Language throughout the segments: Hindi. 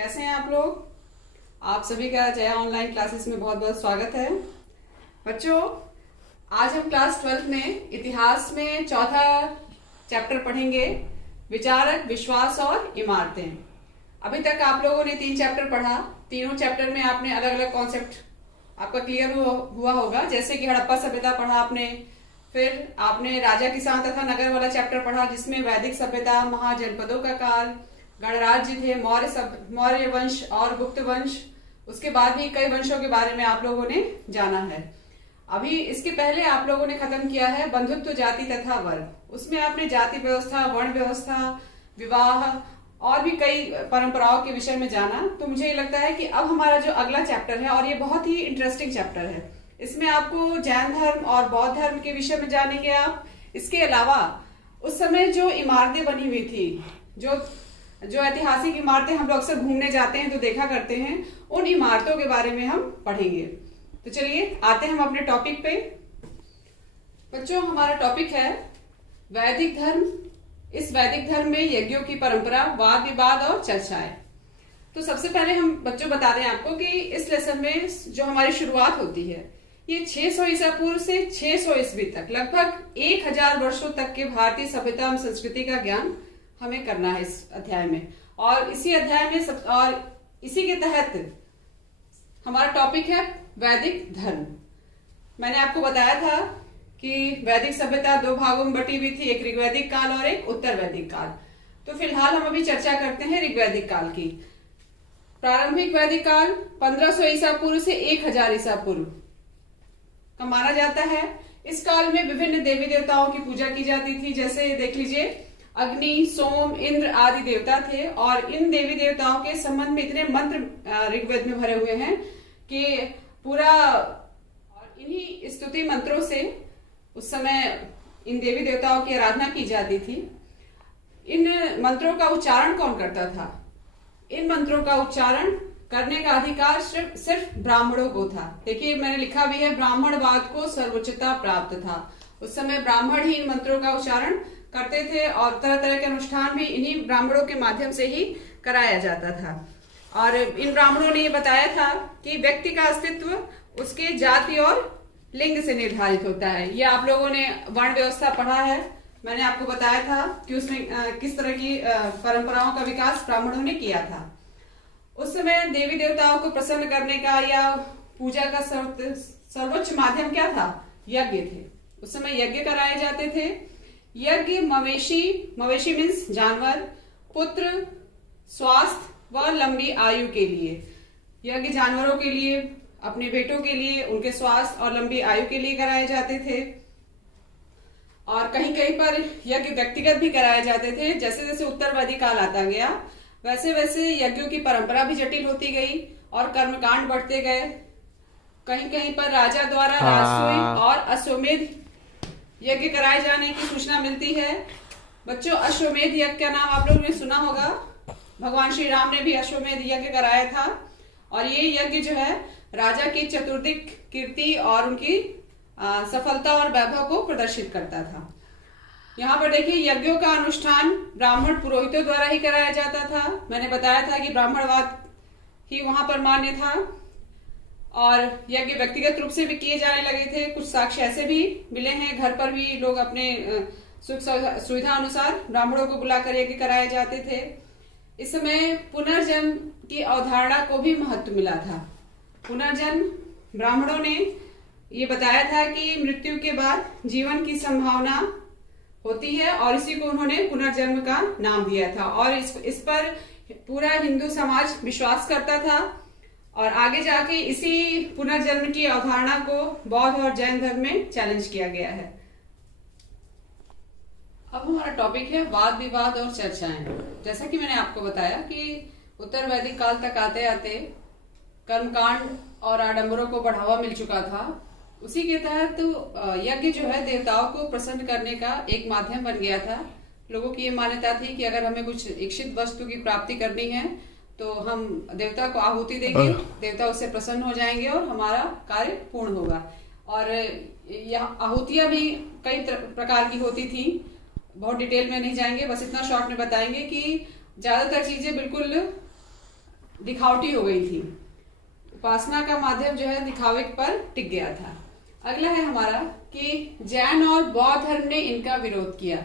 कैसे हैं आप लोग। आप सभी का जया ऑनलाइन क्लासेस में बहुत बहुत स्वागत है। बच्चों, आज हम क्लास 12 में इतिहास में चौथा चैप्टर पढ़ेंगे, विचारक, विश्वास और इमारतें। अभी तक आप लोगों ने 3 चैप्टर पढ़ा। तीनों चैप्टर में आपने अलग अलग कॉन्सेप्ट आपका क्लियर हुआ होगा। जैसे कि हड़प्पा सभ्यता पढ़ा आपने, फिर आपने राजा किसान तथा नगर वाला चैप्टर पढ़ा जिसमें वैदिक सभ्यता, महाजनपदों का काल, गणराज्य थे, मौर्य वंश और गुप्त वंश। उसके बाद भी कई वंशों के बारे में आप लोगों ने जाना है। अभी इसके पहले आप लोगों ने खत्म किया है बंधुत्व, जाति तथा वर्ग। उसमें आपने जाति व्यवस्था, वर्ण व्यवस्था, विवाह और भी कई परंपराओं के विषय में जाना। तो मुझे ये लगता है कि अब हमारा जो अगला चैप्टर है, और ये बहुत ही इंटरेस्टिंग चैप्टर है, इसमें आपको जैन धर्म और बौद्ध धर्म के विषय में जानेंगे आप। इसके अलावा उस समय जो इमारतें बनी हुई थी, जो ऐतिहासिक इमारतें हम लोग अक्सर घूमने जाते हैं तो देखा करते हैं, उन इमारतों के बारे में हम पढ़ेंगे। तो चलिए आते हैं हम अपने टॉपिक पे। बच्चों, हमारा टॉपिक है वैदिक धर्म। इस वैदिक धर्म में यज्ञों की परंपरा, वाद विवाद और चर्चाएं। तो सबसे पहले हम बच्चों बता दें आपको कि इस लेसन में जो हमारी शुरुआत होती है, ये 600 ईसा पूर्व से 600 ईस्वी तक, लगभग 1000 वर्षों तक के भारतीय सभ्यता एवं संस्कृति का ज्ञान हमें करना है इस अध्याय में। और इसी अध्याय में और इसी के तहत हमारा टॉपिक है वैदिक धर्म। मैंने आपको बताया था कि वैदिक सभ्यता 2 भागों में बटी हुई थी, एक ऋग्वैदिक काल और एक उत्तर वैदिक काल। तो फिलहाल हम अभी चर्चा करते हैं ऋग्वैदिक काल की। प्रारंभिक वैदिक काल 1500 ईसा पूर्व से 1000 ईसा पूर्व का माना जाता है। इस काल में विभिन्न देवी देवताओं की पूजा की जाती थी। जैसे देख लीजिए, अग्नि, सोम, इंद्र आदि देवता थे, और इन देवी देवताओं के संबंध में इतने मंत्र ऋग्वेद में भरे हुए हैं कि पूरा, और इन्हीं स्तुति मंत्रों से उस समय इन देवी देवताओं की आराधना की जाती थी। इन मंत्रों का उच्चारण कौन करता था? इन मंत्रों का उच्चारण करने का अधिकार सिर्फ ब्राह्मणों को था। देखिए, मैंने लिखा भी है, ब्राह्मणवाद को सर्वोच्चता प्राप्त था। उस समय ब्राह्मण ही इन मंत्रों का उच्चारण करते थे, और तरह तरह के अनुष्ठान भी इन्हीं ब्राह्मणों के माध्यम से ही कराया जाता था। और इन ब्राह्मणों ने ये बताया था कि व्यक्ति का अस्तित्व उसके जाति और लिंग से निर्धारित होता है। ये आप लोगों ने वर्ण व्यवस्था पढ़ा है। मैंने आपको बताया था कि उसमें किस तरह की परंपराओं का विकास ब्राह्मणों ने किया था। उस समय देवी देवताओं को प्रसन्न करने का या पूजा का सर्वोच्च माध्यम क्या था? यज्ञ थे। उस समय यज्ञ कराए जाते थे। यज्ञ मवेशी मीन्स जानवर, पुत्र, स्वास्थ्य व लंबी आयु के लिए। यज्ञ जानवरों के लिए, अपने बेटों के लिए, उनके स्वास्थ्य और लंबी आयु के लिए कराए जाते थे। और कहीं कहीं पर यज्ञ व्यक्तिगत भी कराए जाते थे। जैसे जैसे उत्तर वैदिक काल आता गया, वैसे वैसे यज्ञों की परंपरा भी जटिल होती गई और कर्मकांड बढ़ते गए। कहीं कहीं पर राजा द्वारा राजसूय और अश्वमेध यज्ञ कराए जाने की सूचना मिलती है। बच्चों, अश्वमेध यज्ञ का नाम आप लोगों ने सुना होगा। भगवान श्री राम ने भी अश्वमेध यज्ञ कराया था, और ये यज्ञ जो है राजा की चतुर्दिक कीर्ति और उनकी सफलता और वैभव को प्रदर्शित करता था। यहाँ पर देखिए, यज्ञों का अनुष्ठान ब्राह्मण पुरोहितों द्वारा ही कराया जाता था। मैंने बताया था कि ब्राह्मणवाद ही वहां पर मान्य था, और यज्ञ व्यक्तिगत रूप से भी किए जाने लगे थे। कुछ साक्ष्य ऐसे भी मिले हैं, घर पर भी लोग अपने सुख सुविधा अनुसार ब्राह्मणों को बुलाकर यज्ञ कराए जाते थे। इस समय पुनर्जन्म की अवधारणा को भी महत्व मिला था। पुनर्जन्म, ब्राह्मणों ने ये बताया था कि मृत्यु के बाद जीवन की संभावना होती है, और इसी को उन्होंने पुनर्जन्म का नाम दिया था। और इस पर पूरा हिंदू समाज विश्वास करता था, और आगे जाके इसी पुनर्जन्म की अवधारणा को बौद्ध और जैन धर्म में चैलेंज किया गया है। अब हमारा टॉपिक है वाद विवाद और चर्चाएं। जैसा कि मैंने आपको बताया कि उत्तर वैदिक काल तक आते आते कर्मकांड और आडंबरों को बढ़ावा मिल चुका था। उसी के तहत यज्ञ जो है देवताओं को प्रसन्न करने का एक माध्यम बन गया था। लोगों की ये मान्यता थी कि अगर हमें कुछ इच्छित वस्तु की प्राप्ति करनी है तो हम देवता को आहुति देंगे, देवता उससे प्रसन्न हो जाएंगे और हमारा कार्य पूर्ण होगा। और यह आहुतियां भी कई प्रकार की होती थी। बहुत डिटेल में नहीं जाएंगे, बस इतना शॉर्ट में बताएंगे कि ज्यादातर चीजें बिल्कुल दिखावटी हो गई थी। उपासना का माध्यम जो है दिखावे पर टिक गया था। अगला है हमारा कि जैन और बौद्ध धर्म ने इनका विरोध किया।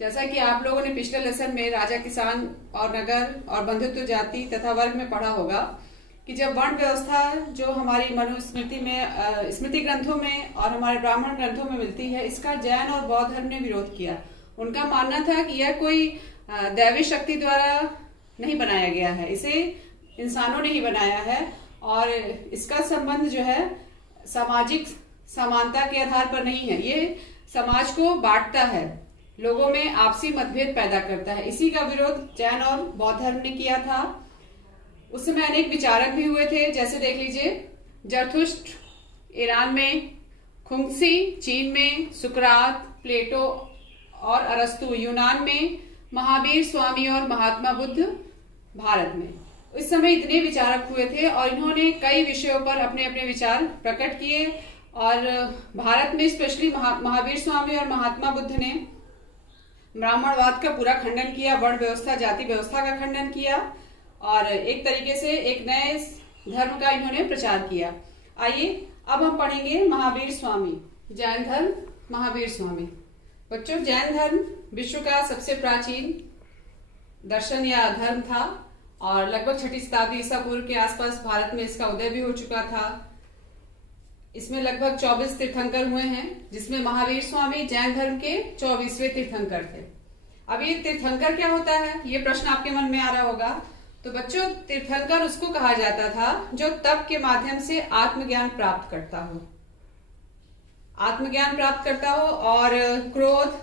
जैसा कि आप लोगों ने पिछले लेसन में राजा, किसान और नगर और बंधुत्व जाति तथा वर्ग में पढ़ा होगा कि जब वर्ण व्यवस्था जो हमारी मनुस्मृति में, स्मृति ग्रंथों में और हमारे ब्राह्मण ग्रंथों में मिलती है, इसका जैन और बौद्ध धर्म ने विरोध किया। उनका मानना था कि यह कोई दैवी शक्ति द्वारा नहीं बनाया गया है, इसे इंसानों ने ही बनाया है और इसका संबंध जो है सामाजिक समानता के आधार पर नहीं है। ये समाज को बांटता है, लोगों में आपसी मतभेद पैदा करता है। इसी का विरोध जैन और बौद्ध धर्म ने किया था। उस समय अनेक विचारक भी हुए थे, जैसे देख लीजिए जरथुष्ट्र ईरान में, खुंगसी चीन में, सुकरात, प्लेटो और अरस्तु यूनान में, महावीर स्वामी और महात्मा बुद्ध भारत में। इस समय इतने विचारक हुए थे और इन्होंने कई विषयों पर अपने अपने विचार प्रकट किए और भारत में स्पेशली महावीर स्वामी और महात्मा बुद्ध ने ब्राह्मणवाद का पूरा खंडन किया, वर्ण व्यवस्था, जाति व्यवस्था का खंडन किया और एक तरीके से एक नए धर्म का इन्होंने प्रचार किया। आइए अब हम पढ़ेंगे महावीर स्वामी, जैन धर्म, महावीर स्वामी। बच्चों, जैन धर्म विश्व का सबसे प्राचीन दर्शन या धर्म था और लगभग 6ठी शताब्दी ईसा पूर्व के आसपास भारत में इसका उदय भी हो चुका था। इसमें लगभग 24 तीर्थंकर हुए हैं, जिसमें महावीर स्वामी जैन धर्म के 24वें तीर्थंकर थे। अब ये तीर्थंकर क्या होता है, ये प्रश्न आपके मन में आ रहा होगा। तो बच्चों, तीर्थंकर उसको कहा जाता था जो तप के माध्यम से आत्मज्ञान प्राप्त करता हो, आत्मज्ञान प्राप्त करता हो और क्रोध,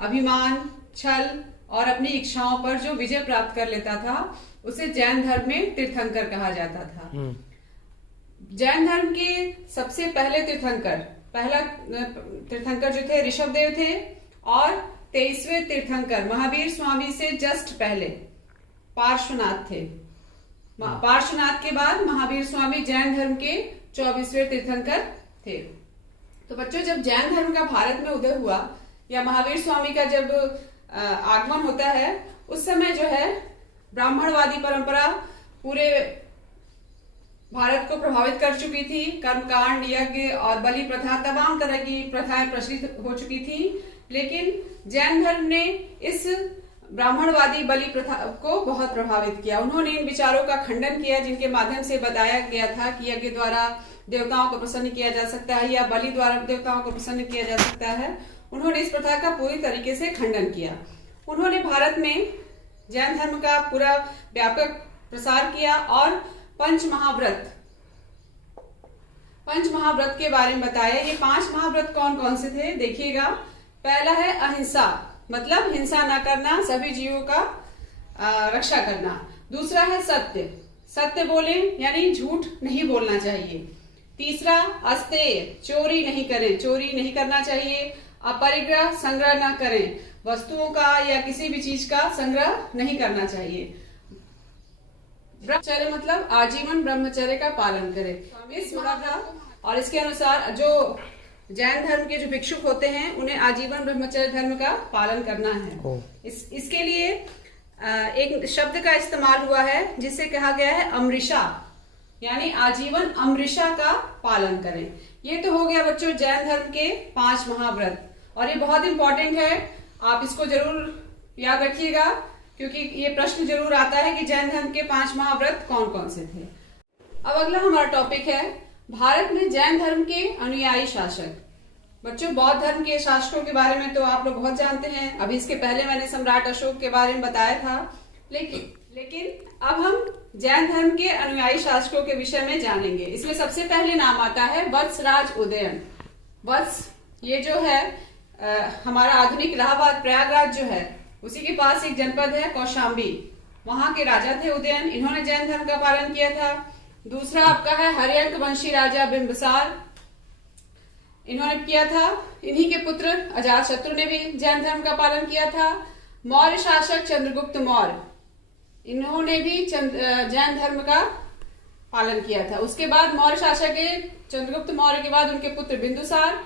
अभिमान, छल और अपनी इच्छाओं पर जो विजय प्राप्त कर लेता था, उसे जैन धर्म में तीर्थंकर कहा जाता था। जैन धर्म के सबसे पहले पहला तीर्थंकर जो थे ऋषभदेव थे और 23वें तीर्थंकर महावीर स्वामी से जस्ट पहले पार्श्वनाथ थे। पार्श्वनाथ के बाद महावीर स्वामी जैन धर्म के 24वें तीर्थंकर थे। तो बच्चों, जब जैन धर्म का भारत में उदय हुआ या महावीर स्वामी का जब आगमन होता है, उस समय जो है ब्राह्मणवादी परंपरा पूरे भारत को प्रभावित कर चुकी थी। कर्मकांड, यज्ञ और बलि प्रथा, तमाम तरह की प्रथाएं प्रचलित हो चुकी थी। लेकिन जैन धर्म ने इस ब्राह्मणवादी बलि प्रथा को बहुत प्रभावित किया। उन्होंने इन विचारों का खंडन किया जिनके माध्यम से बताया गया था कि यज्ञ द्वारा देवताओं को प्रसन्न किया जा सकता है या बलि द्वारा देवताओं को प्रसन्न किया जा सकता है। उन्होंने इस प्रथा का पूरी तरीके से खंडन किया। उन्होंने भारत में जैन धर्म का पूरा व्यापक प्रसार किया और पंच महाव्रत के बारे में बताया। ये 5 महाव्रत कौन कौन से थे देखिएगा। पहला है अहिंसा, मतलब हिंसा न करना, सभी जीवों का रक्षा करना। दूसरा है सत्य, सत्य बोले यानी झूठ नहीं बोलना चाहिए। तीसरा अस्तेय, चोरी नहीं करें, चोरी नहीं करना चाहिए। अपरिग्रह, संग्रह न करें, वस्तुओं का या किसी भी चीज का संग्रह नहीं करना चाहिए। ब्रह्मचर्य मतलब आजीवन ब्रह्मचर्य का पालन करें। इस महाव्रत और इसके अनुसार जो जैन धर्म के जो भिक्षुक होते हैं उन्हें आजीवन ब्रह्मचर्य धर्म का पालन करना है। इसके लिए एक शब्द का इस्तेमाल हुआ है जिसे कहा गया है अमृषा, यानी आजीवन अमृषा का पालन करें। ये तो हो गया बच्चों जैन धर्म के 5 महाव्रत और ये बहुत इंपॉर्टेंट है, आप इसको जरूर याद रखिएगा क्योंकि ये प्रश्न जरूर आता है कि जैन धर्म के 5 महाव्रत कौन कौन से थे। अब अगला हमारा टॉपिक है भारत में जैन धर्म के अनुयायी शासक। बच्चों, बौद्ध धर्म के शासकों के बारे में तो आप लोग बहुत जानते हैं। अभी इसके पहले मैंने सम्राट अशोक के बारे में बताया था, लेकिन अब हम जैन धर्म के अनुयायी शासकों के विषय में जानेंगे। इसमें सबसे पहले नाम आता है वत्सराज उदयन। वत्स, ये जो है हमारा आधुनिक इलाहाबाद प्रयागराज जो है उसी के पास एक जनपद है कौशाम्बी, वहां के राजा थे उदयन। इन्होंने जैन धर्म का पालन किया था। दूसरा आपका है हर्यंक वंशी राजा बिंबिसार, इन्होंने किया था। इन्हीं के पुत्र अजातशत्रु ने भी जैन धर्म का पालन किया था। मौर्य शासक चंद्रगुप्त मौर्य, इन्होंने भी जैन धर्म का पालन किया था। उसके बाद मौर्य शासक चंद्रगुप्त मौर्य के बाद उनके पुत्र बिंदुसार,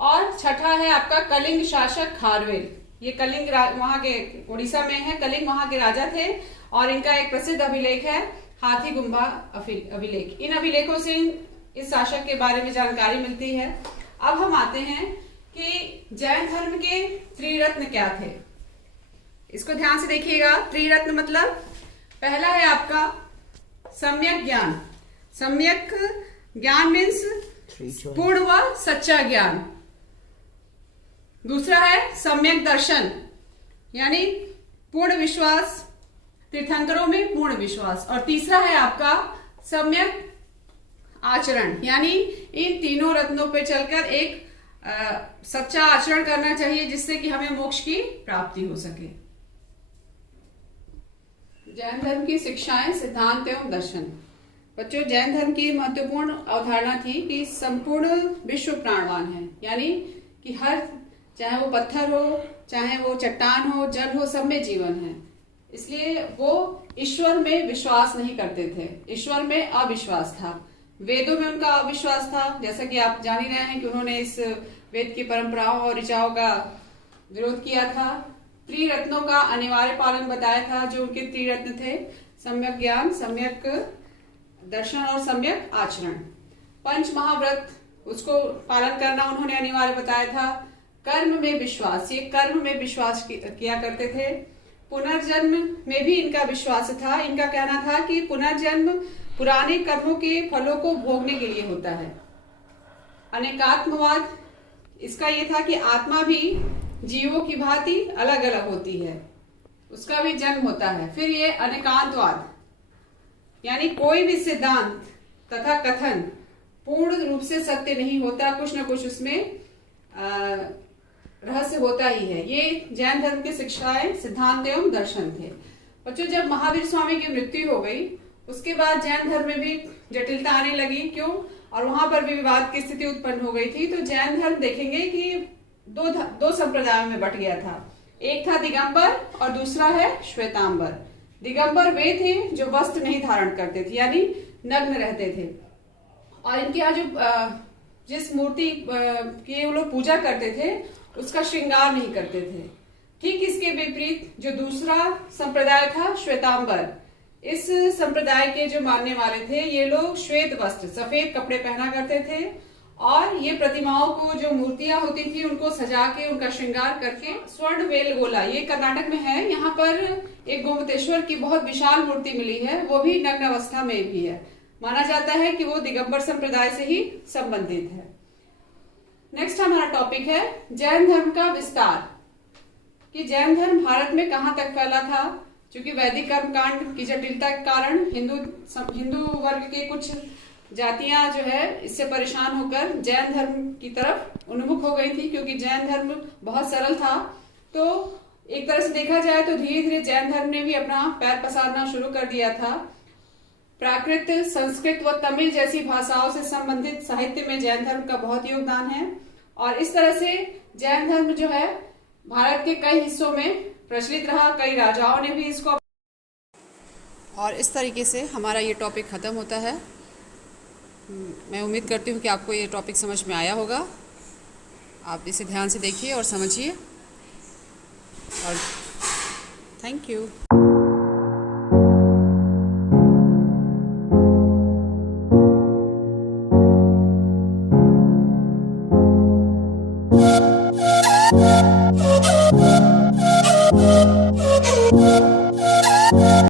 और छठा है आपका कलिंग शासक खारवेल। ये कलिंग वहां के उड़ीसा में है, कलिंग वहां के राजा थे और इनका एक प्रसिद्ध अभिलेख है हाथीगुम्बा अभिलेख। इन अभिलेखों से इस शासक के बारे में जानकारी मिलती है। अब हम आते हैं कि जैन धर्म के त्रिरत्न क्या थे। इसको ध्यान से देखिएगा। त्रिरत्न मतलब पहला है आपका सम्यक ज्ञान। सम्यक ज्ञान मीन्स पूर्ण व सच्चा ज्ञान। दूसरा है सम्यक दर्शन यानी पूर्ण विश्वास, तीर्थंकरों में पूर्ण विश्वास। और तीसरा है आपका सम्यक आचरण यानी इन तीनों रत्नों पे चलकर एक सच्चा आचरण करना चाहिए जिससे कि हमें मोक्ष की प्राप्ति हो सके। जैन धर्म की शिक्षाएं, सिद्धांत एवं दर्शन। बच्चों, जैन धर्म की महत्वपूर्ण अवधारणा थी कि संपूर्ण विश्व प्राणवान है, यानी कि हर, चाहे वो पत्थर हो, चाहे वो चट्टान हो, जल हो, सब में जीवन है। इसलिए वो ईश्वर में विश्वास नहीं करते थे, ईश्वर में अविश्वास था। वेदों में उनका अविश्वास था, जैसा कि आप जान ही रहे हैं कि उन्होंने इस वेद की परंपराओं और ऋचाओं का विरोध किया था। त्रिरत्नों का अनिवार्य पालन बताया था, जो उनके त्रिरत्न थे, सम्यक ज्ञान, सम्यक दर्शन और सम्यक आचरण। पंच महाव्रत, उसको पालन करना उन्होंने अनिवार्य बताया था। कर्म में विश्वास, ये कर्म में विश्वास किया करते थे। पुनर्जन्म में भी इनका विश्वास था। इनका कहना था कि पुनर्जन्म पुराने कर्मों के फलों को भोगने के लिए होता है। अनेकात्मवाद, इसका ये था कि आत्मा भी जीवों की भांति अलग अलग होती है, उसका भी जन्म होता है। फिर ये अनेकांतवाद, यानी कोई भी सिद्धांत तथा कथन पूर्ण रूप से सत्य नहीं होता, कुछ न कुछ उसमें रहस्य होता ही है। ये जैन धर्म की शिक्षाएं, सिद्धांत एवं दर्शन थे। बच्चों, जब महावीर स्वामी की मृत्यु हो गई उसके बाद जैन धर्म में भी जटिलता आने लगी। क्यों? और वहां पर भी विवाद की स्थिति उत्पन्न हो गई थी। तो जैन धर्म देखेंगे कि दो संप्रदायों में बट गया था। एक था दिगंबर और दूसरा है श्वेतांबर। दिगंबर वे थे जो वस्त्र नहीं धारण करते थे, यानी नग्न रहते थे, और इनके यहाँ जो जिस मूर्ति की वो लोग पूजा करते थे उसका श्रृंगार नहीं करते थे। ठीक इसके विपरीत जो दूसरा संप्रदाय था श्वेतांबर, इस संप्रदाय के जो मानने वाले थे ये लोग श्वेत वस्त्र, सफेद कपड़े पहना करते थे, और ये प्रतिमाओं को, जो मूर्तियां होती थी, उनको सजा के उनका श्रृंगार करके, स्वर्ण वेल गोला, ये कर्नाटक में है, यहाँ पर एक गोमतेश्वर की बहुत विशाल मूर्ति मिली है, वो भी नग्न अवस्था में भी है। माना जाता है कि वो दिगंबर संप्रदाय से ही संबंधित है। नेक्स्ट हमारा टॉपिक है जैन धर्म का विस्तार, कि जैन धर्म भारत में कहाँ तक फैला था। क्योंकि वैदिक कर्मकांड की जटिलता के कारण हिंदू वर्ग के कुछ जातियां जो है इससे परेशान होकर जैन धर्म की तरफ उन्मुख हो गई थी, क्योंकि जैन धर्म बहुत सरल था। तो एक तरह से देखा जाए तो धीरे धीरे जैन धर्म ने भी अपना पैर पसारना शुरू कर दिया था। प्राकृत, संस्कृत व तमिल जैसी भाषाओं से संबंधित साहित्य में जैन धर्म का बहुत योगदान है, और इस तरह से जैन धर्म जो है भारत के कई हिस्सों में प्रचलित रहा, कई राजाओं ने भी इसको, और इस तरीके से हमारा ये टॉपिक खत्म होता है। मैं उम्मीद करती हूँ कि आपको ये टॉपिक समझ में आया होगा। आप इसे ध्यान से देखिए और समझिए, और थैंक यू। Thank you.